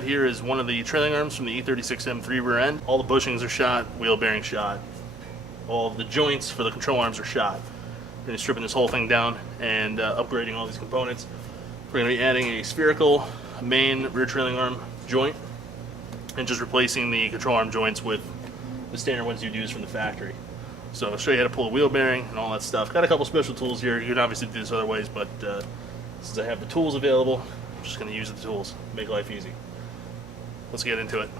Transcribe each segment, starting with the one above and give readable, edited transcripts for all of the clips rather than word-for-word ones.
have here is one of the trailing arms from the E36 M3 rear end. All the bushings are shot, wheel bearing shot. All of the joints for the control arms are shot. We're going to be stripping this whole thing down and upgrading all these components. We're going to be adding a spherical main rear trailing arm joint and just replacing the control arm joints with the standard ones you'd use from the factory. So I'll show you how to pull a wheel bearing and all that stuff. Got a couple special tools here. You can obviously do this other ways, but since I have the tools available, I'm just going to use the tools, make life easy. Let's get into it.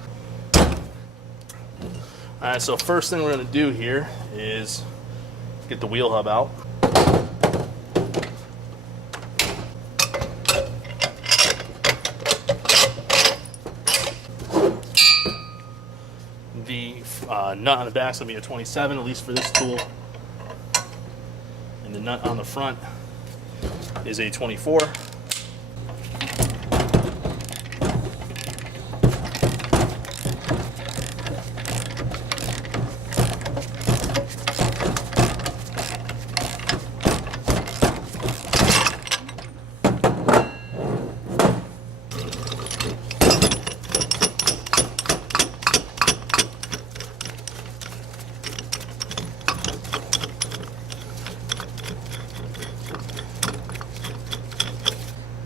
Alright, so first thing we're going to do here is get the wheel hub out. The nut on the back is going to be a 27, at least for this tool. And the nut on the front is a 24.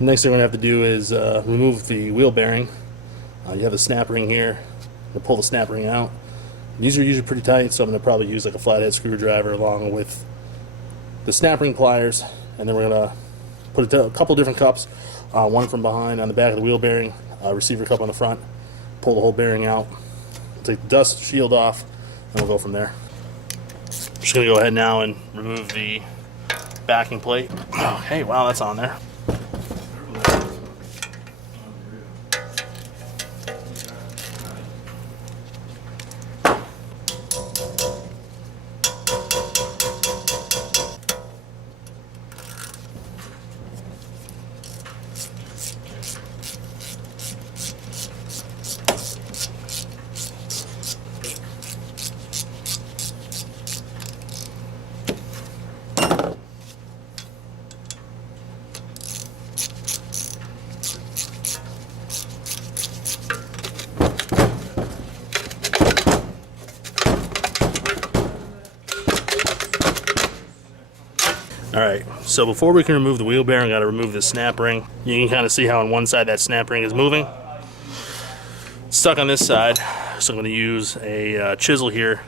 Next thing we're going to have to do is remove the wheel bearing. You have a snap ring here. To pull the snap ring out. These are usually pretty tight, so I'm going to probably use like a flathead screwdriver along with the snap ring pliers, and then we're going to put a couple different cups, one from behind on the back of the wheel bearing, receiver cup on the front, pull the whole bearing out, take the dust shield off, and we'll go from there. I'm just going to go ahead now and remove the backing plate. Oh, hey, wow, that's on there. Alright, so before we can remove the wheel bearing, got to remove the snap ring. You can kind of see how on one side that snap ring is moving. It's stuck on this side, so I'm going to use a chisel here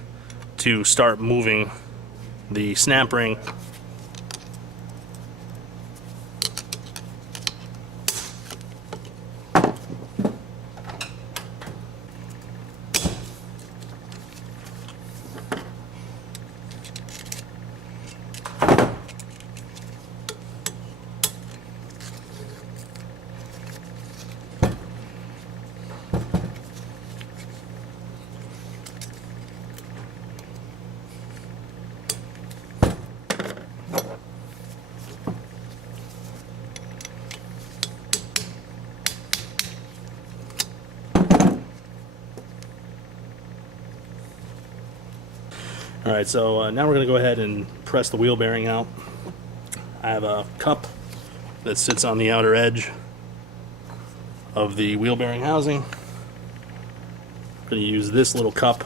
to start moving the snap ring. Alright, so now we're going to go ahead and press the wheel bearing out. I have a cup that sits on the outer edge of the wheel bearing housing. I'm going to use this little cup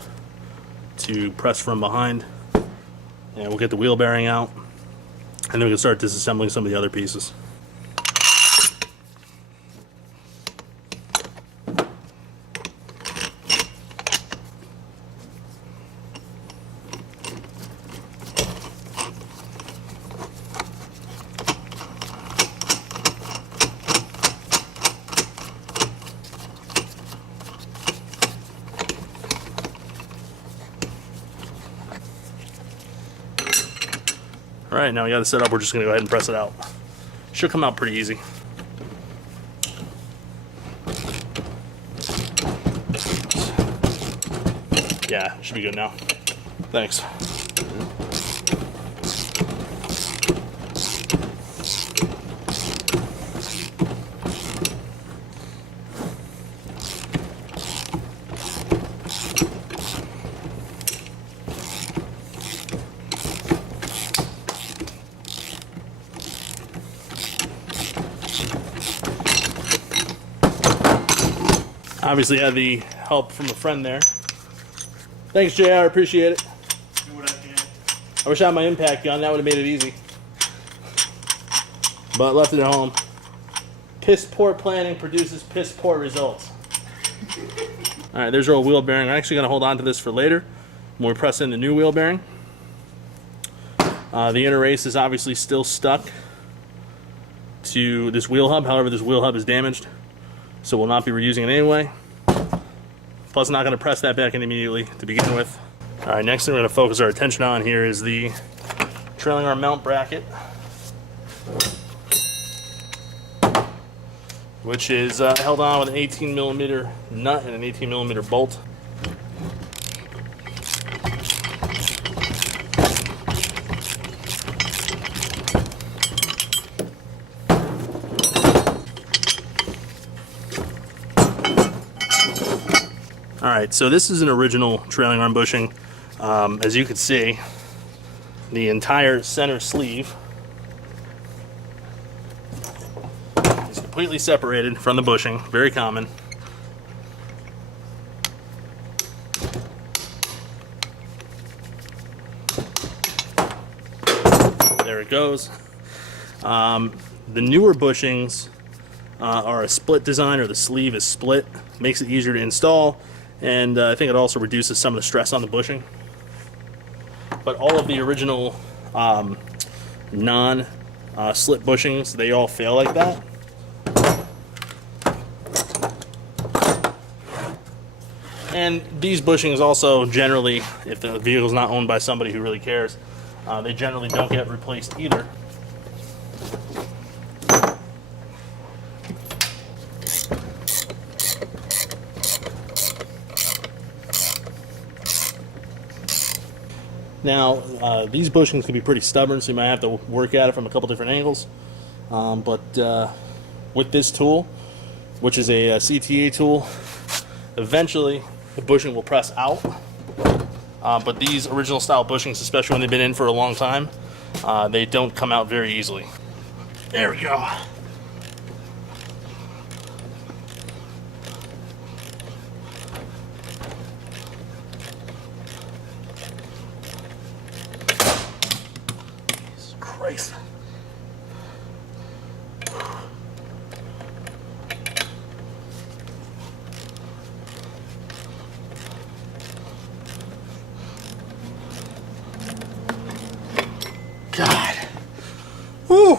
to press from behind, and we'll get the wheel bearing out, and then we can start disassembling some of the other pieces. Alright, now we got it set up, we're just going to go ahead and press it out. Should come out pretty easy. Yeah, should be good now. Thanks. Obviously had the help from a friend there. Thanks, JR, appreciate it. Do what I can. I wish I had my impact gun, that would have made it easy. But left it at home. Piss poor planning produces piss poor results. Alright, there's our old wheel bearing. I'm actually going to hold on to this for later when we press in the new wheel bearing. The inner race is obviously still stuck to this wheel hub. However, this wheel hub is damaged, so we'll not be reusing it anyway. Plus, not going to press that back in immediately to begin with. Alright, next thing we're going to focus our attention on here is the trailing arm mount bracket, which is held on with an 18mm nut and an 18mm bolt. Alright, so this is an original trailing arm bushing. As you can see, the entire center sleeve is completely separated from the bushing. Very common. There it goes. The newer bushings are a split design, or the sleeve is split. Makes it easier to install, and I think it also reduces some of the stress on the bushing. But all of the original non-slit bushings, they all fail like that. And these bushings also generally, if the vehicle's not owned by somebody who really cares, they generally don't get replaced either. Now, these bushings can be pretty stubborn, so you might have to work at it from a couple different angles. But with this tool, which is a CTA tool, eventually the bushing will press out. But these original style bushings, especially when they've been in for a long time, they don't come out very easily. There we go. Jesus Christ. God. Woo.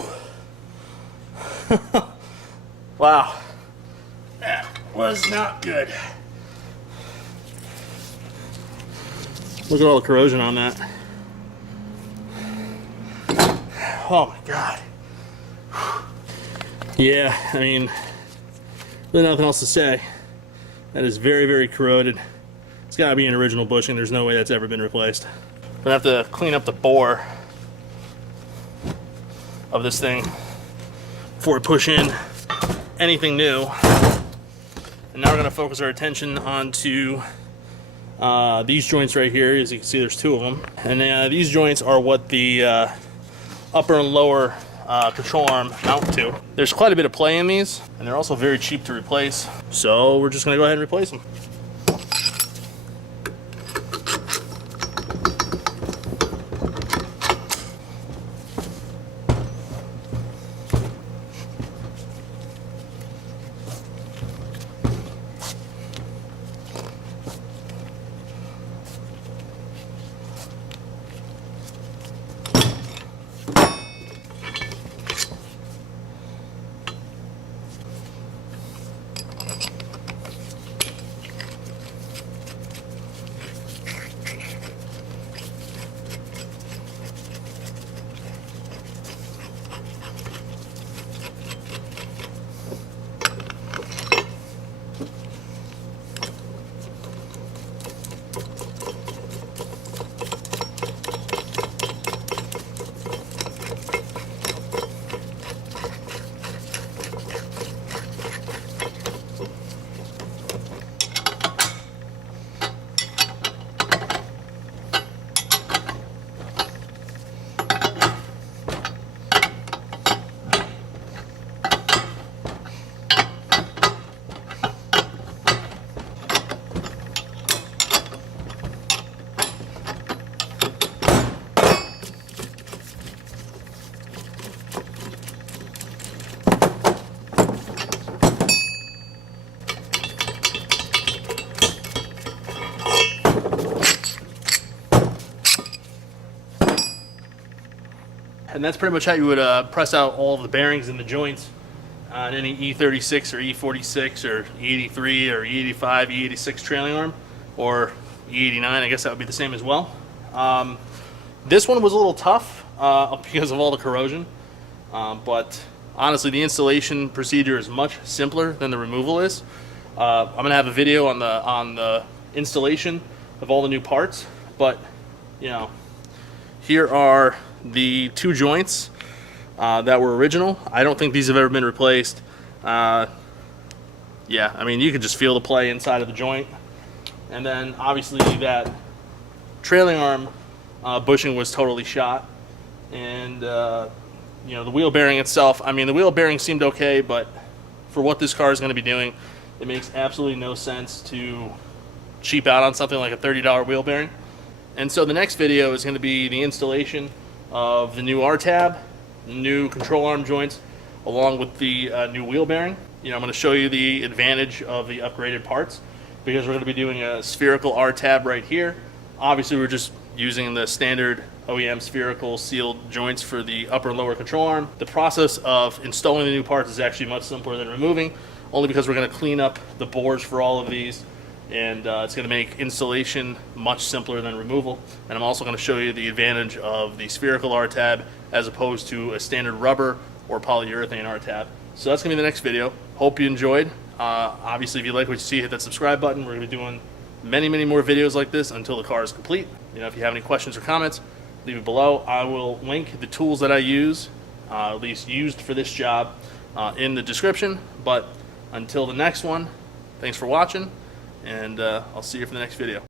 Wow. That was not good. Look at all the corrosion on that. Oh my God. Yeah, I mean, there's nothing else to say. That is very, very corroded. It's gotta be an original bushing. There's no way that's ever been replaced. I'm gonna have to clean up the bore of this thing before we push in anything new. And now we're going to focus our attention onto these joints right here. As you can see, there's two of them, and these joints are what the upper and lower control arm mount to. There's quite a bit of play in these, and they're also very cheap to replace, so we're just going to go ahead and replace them. And that's pretty much how you would press out all of the bearings and the joints on any E36 or E46 or E83 or E85, E86 trailing arm, or E89. I guess that would be the same as well. This one was a little tough because of all the corrosion, but honestly the installation procedure is much simpler than the removal is. I'm gonna have a video on the installation of all the new parts, but you know, here are the two joints that were original. I don't think these have ever been replaced. Yeah, I mean, you could just feel the play inside of the joint. And then obviously that trailing arm bushing was totally shot. And you know, the wheel bearing itself, I mean, the wheel bearing seemed okay, but for what this car is going to be doing, it makes absolutely no sense to cheap out on something like a $30 wheel bearing. And so the next video is going to be the installation of the new R-tab, the new control arm joints, along with the new wheel bearing. You know, I'm going to show you the advantage of the upgraded parts, because we're going to be doing a spherical R-tab right here. Obviously, we're just using the standard OEM spherical sealed joints for the upper and lower control arm. The process of installing the new parts is actually much simpler than removing, only because we're going to clean up the bores for all of these, and it's going to make installation much simpler than removal. And I'm also going to show you the advantage of the spherical R-tab as opposed to a standard rubber or polyurethane R-tab. So that's going to be the next video. Hope you enjoyed. Obviously, if you like what you see, hit that subscribe button. We're going to be doing many more videos like this until the car is complete. You know, if you have any questions or comments, leave it below. I will link the tools that I use, at least used for this job, in the description. But until the next one, thanks for watching, and I'll see you for the next video.